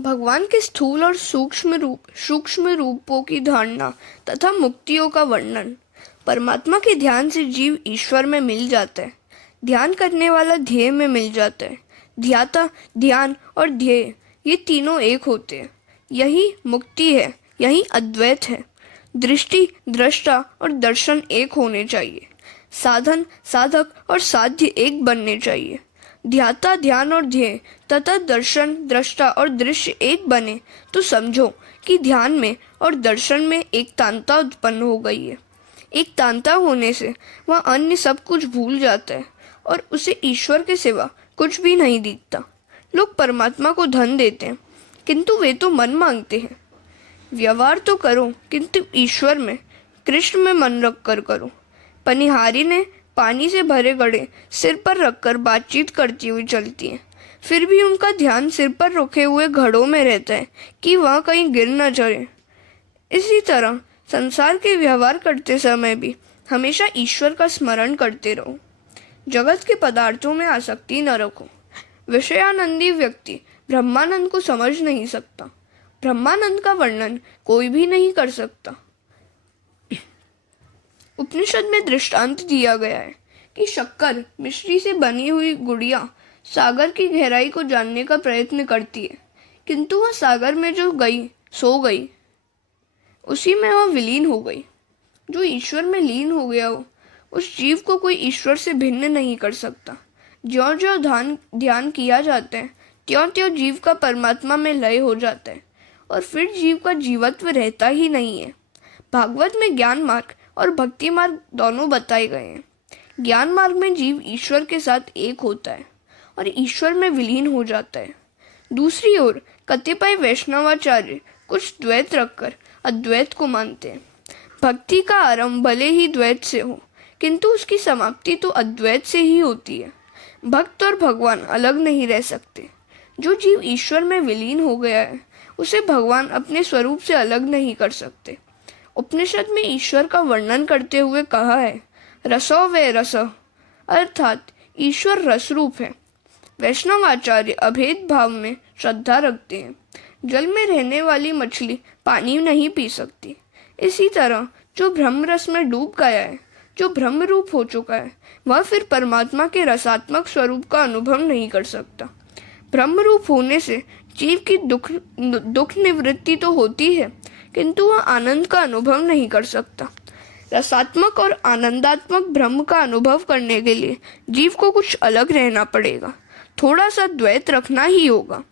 भगवान के स्थूल और सूक्ष्म रूपों की धारणा तथा मुक्तियों का वर्णन। परमात्मा के ध्यान से जीव ईश्वर में मिल जाता है। ध्यान करने वाला ध्येय में मिल जाता है। ध्याता, ध्यान और ध्येय, ये तीनों एक होते हैं। यही मुक्ति है, यही अद्वैत है। दृष्टि, दृष्टा और दर्शन एक होने चाहिए। साधन, साधक और साध्य एक बनने चाहिए। ध्याता, ध्यान और ध्येय तथा दर्शन, दृष्टा और दृश्य एक बने तो समझो कि ध्यान में और दर्शन में एक तांता उत्पन्न हो गई है। एक तांता होने से वह अन्य सब कुछ भूल जाता है और उसे ईश्वर के सिवा कुछ भी नहीं दिखता। लोग परमात्मा को धन देते हैं किंतु वे तो मन मांगते हैं। व्यवहार तो करो किंतु ईश्वर में, कृष्ण में मन रख कर करो। पनिहारी ने पानी से भरे घड़े सिर पर रखकर बातचीत करती हुई चलती है, फिर भी उनका ध्यान सिर पर रखे हुए घड़ों में रहता है कि वह कहीं गिर न जाए। इसी तरह संसार के व्यवहार करते समय भी हमेशा ईश्वर का स्मरण करते रहो। जगत के पदार्थों में आसक्ति न रखो। विषयानंदी व्यक्ति ब्रह्मानंद को समझ नहीं सकता। ब्रह्मानंद का वर्णन कोई भी नहीं कर सकता। उपनिषद में दृष्टांत दिया गया है कि शक्कर मिश्री से बनी हुई गुड़िया सागर की गहराई को जानने का प्रयत्न करती है, किंतु वह सागर में जो गई सो गई, उसी में वह विलीन हो गई। जो ईश्वर में लीन हो गया हो, उस जीव को कोई ईश्वर से भिन्न नहीं कर सकता। ज्यों ज्यों ध्यान किया जाता है, त्यों त्यों जीव का परमात्मा में लय हो जाता है और फिर जीव का जीवत्व रहता ही नहीं है। भागवत में ज्ञान मार्ग और भक्ति मार्ग दोनों बताए गए हैं। ज्ञान मार्ग में जीव ईश्वर के साथ एक होता है और ईश्वर में विलीन हो जाता है। दूसरी ओर कतिपय वैष्णवाचार्य कुछ द्वैत रखकर अद्वैत को मानते हैं। भक्ति का आरंभ भले ही द्वैत से हो, किंतु उसकी समाप्ति तो अद्वैत से ही होती है। भक्त और भगवान अलग नहीं रह सकते। जो जीव ईश्वर में विलीन हो गया है, उसे भगवान अपने स्वरूप से अलग नहीं कर सकते। उपनिषद में ईश्वर का वर्णन करते हुए कहा है, रसो वे रस, अर्थात ईश्वर रस रूप है। वैष्णव आचार्य अभेद भाव में श्रद्धा रखते हैं। जल में रहने वाली मछली पानी नहीं पी सकती। इसी तरह जो ब्रह्म रस में डूब गया है, जो ब्रह्म रूप हो चुका है, वह फिर परमात्मा के रसात्मक स्वरूप का अनुभव नहीं कर सकता। ब्रह्म रूप होने से जीव की दुख निवृत्ति तो होती है, किंतु वह आनंद का अनुभव नहीं कर सकता। रसात्मक और आनंदात्मक ब्रह्म का अनुभव करने के लिए जीव को कुछ अलग रहना पड़ेगा, थोड़ा सा द्वैत रखना ही होगा।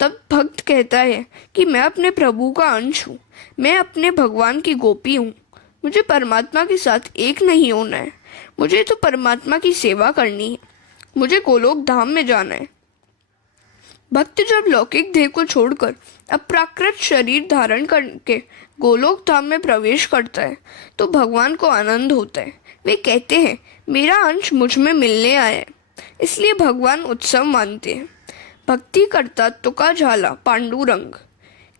तब भक्त कहता है कि मैं अपने प्रभु का अंश हूँ, मैं अपने भगवान की गोपी हूँ, मुझे परमात्मा के साथ एक नहीं होना है, मुझे तो परमात्मा की सेवा करनी है, मुझे गोलोक धाम में जाना है। भक्त जब लौकिक देह को छोड़कर अप्राकृत शरीर धारण करके गोलोक धाम में प्रवेश करता है तो भगवान को आनंद होता है। वे कहते हैं, मेरा अंश मुझ में मिलने आया है, इसलिए भगवान उत्सव मानते हैं। भक्ति करता तुका झाला पांडुरंग।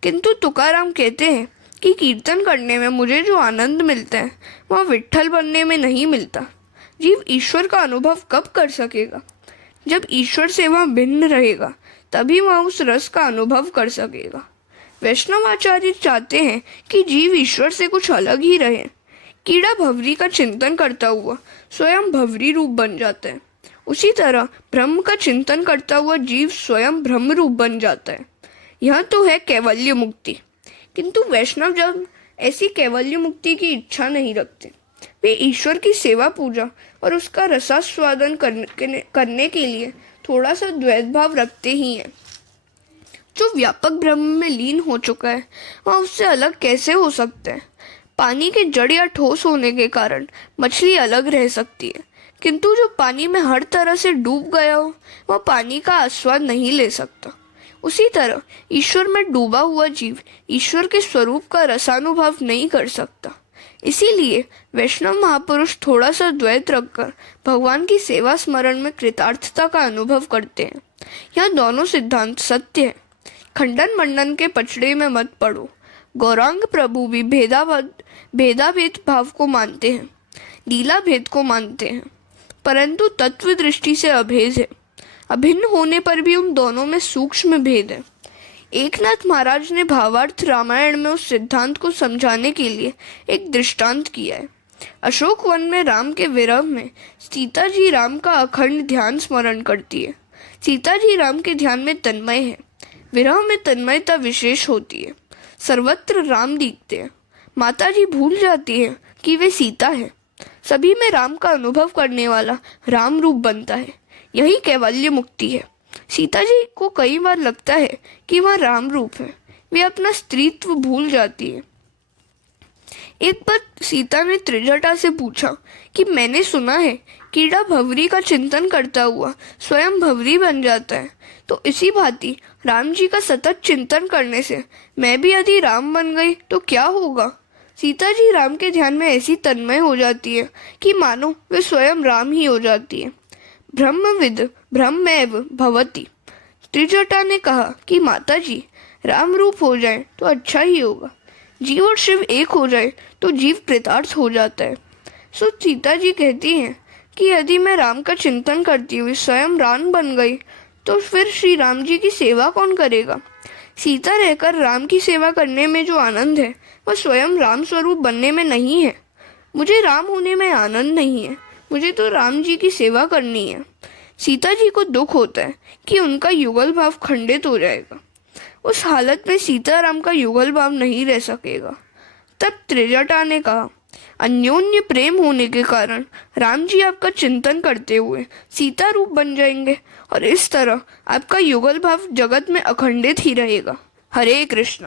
किंतु तुकाराम कहते हैं कि कीर्तन करने में मुझे जो आनंद मिलता है वह विट्ठल बनने में नहीं मिलता। जीव ईश्वर का अनुभव कब कर सकेगा? जब ईश्वर से वह भिन्न रहेगा, तभी वह उस रस का अनुभव कर सकेगा। वैष्णवाचार्य चाहते हैं कि जीव ईश्वर से कुछ अलग ही रहे। कीड़ा भंवरी का चिंतन करता हुआ स्वयं भंवरी रूप बन जाता है, उसी तरह ब्रह्म का चिंतन करता हुआ जीव स्वयं ब्रह्म रूप बन जाता है। यह तो है कैवल्य मुक्ति। किंतु वैष्णव जब ऐसी कैवल्य मुक्ति की इच्छा नहीं रखते, वे ईश्वर की सेवा पूजा और उसका रसास्वादन करने के लिए थोड़ा सा द्वैत भाव रखते ही हैं। जो व्यापक ब्रह्म में लीन हो चुका है, वह उससे अलग कैसे हो सकता है? पानी के जड़ या ठोस होने के कारण मछली अलग रह सकती है, किंतु जो पानी में हर तरह से डूब गया हो, वह पानी का आस्वाद नहीं ले सकता। उसी तरह ईश्वर में डूबा हुआ जीव ईश्वर के स्वरूप का रसानुभव नहीं कर सकता। इसीलिए वैष्णव महापुरुष थोड़ा सा द्वैत रखकर भगवान की सेवा स्मरण में कृतार्थता का अनुभव करते हैं। यह दोनों सिद्धांत सत्य है। खंडन मंडन के पचड़े में मत पड़ो। गौरांग प्रभु भी भेदाभेद भाव को मानते हैं, लीला भेद को मानते हैं, परंतु तत्व दृष्टि से अभेद है। अभिन्न होने पर भी उन दोनों में सूक्ष्म भेद है। एकनाथ महाराज ने भावार्थ रामायण में उस सिद्धांत को समझाने के लिए एक दृष्टांत किया है। अशोक वन में राम के विरह में सीता जी राम का अखंड ध्यान स्मरण करती है। सीता जी राम के ध्यान में तन्मय है। विरह में तन्मयता विशेष होती है। सर्वत्र राम दिखते हैं। माता जी भूल जाती है कि वे सीता है। सभी में राम का अनुभव करने वाला राम रूप बनता है। यही कैवल्य मुक्ति है। सीता जी को कई बार लगता है कि वह राम रूप है। वे अपना स्त्रीत्व भूल जाती है। एक बार सीता ने त्रिजटा से पूछा कि मैंने सुना है कीड़ा भंवरी का चिंतन करता हुआ स्वयं भंवरी बन जाता है, तो इसी भांति राम जी का सतत चिंतन करने से मैं भी यदि राम बन गई तो क्या होगा। सीता जी राम के ध्यान में ऐसी तन्मय हो जाती है कि मानो वे स्वयं राम ही हो जाती है। ब्रह्मविद ब्रह्मैव भवति। त्रिजटा ने कहा कि माता जी राम रूप हो जाए तो अच्छा ही होगा। जीव और शिव एक हो जाए तो जीव कृतार्थ हो जाता है। सो सीता जी कहती हैं कि यदि मैं राम का चिंतन करती हुई स्वयं राम बन गई तो फिर श्री राम जी की सेवा कौन करेगा। सीता रहकर राम की सेवा करने में जो आनंद है वह स्वयं राम स्वरूप बनने में नहीं है। मुझे राम होने में आनंद नहीं है, मुझे तो राम जी की सेवा करनी है। सीता जी को दुख होता है कि उनका युगल भाव खंडित हो जाएगा। उस हालत में सीताराम का युगल भाव नहीं रह सकेगा। तब त्रिजटा ने कहा, अन्योन्य प्रेम होने के कारण राम जी आपका चिंतन करते हुए सीता रूप बन जाएंगे और इस तरह आपका युगल भाव जगत में अखंडित ही रहेगा। हरे कृष्ण।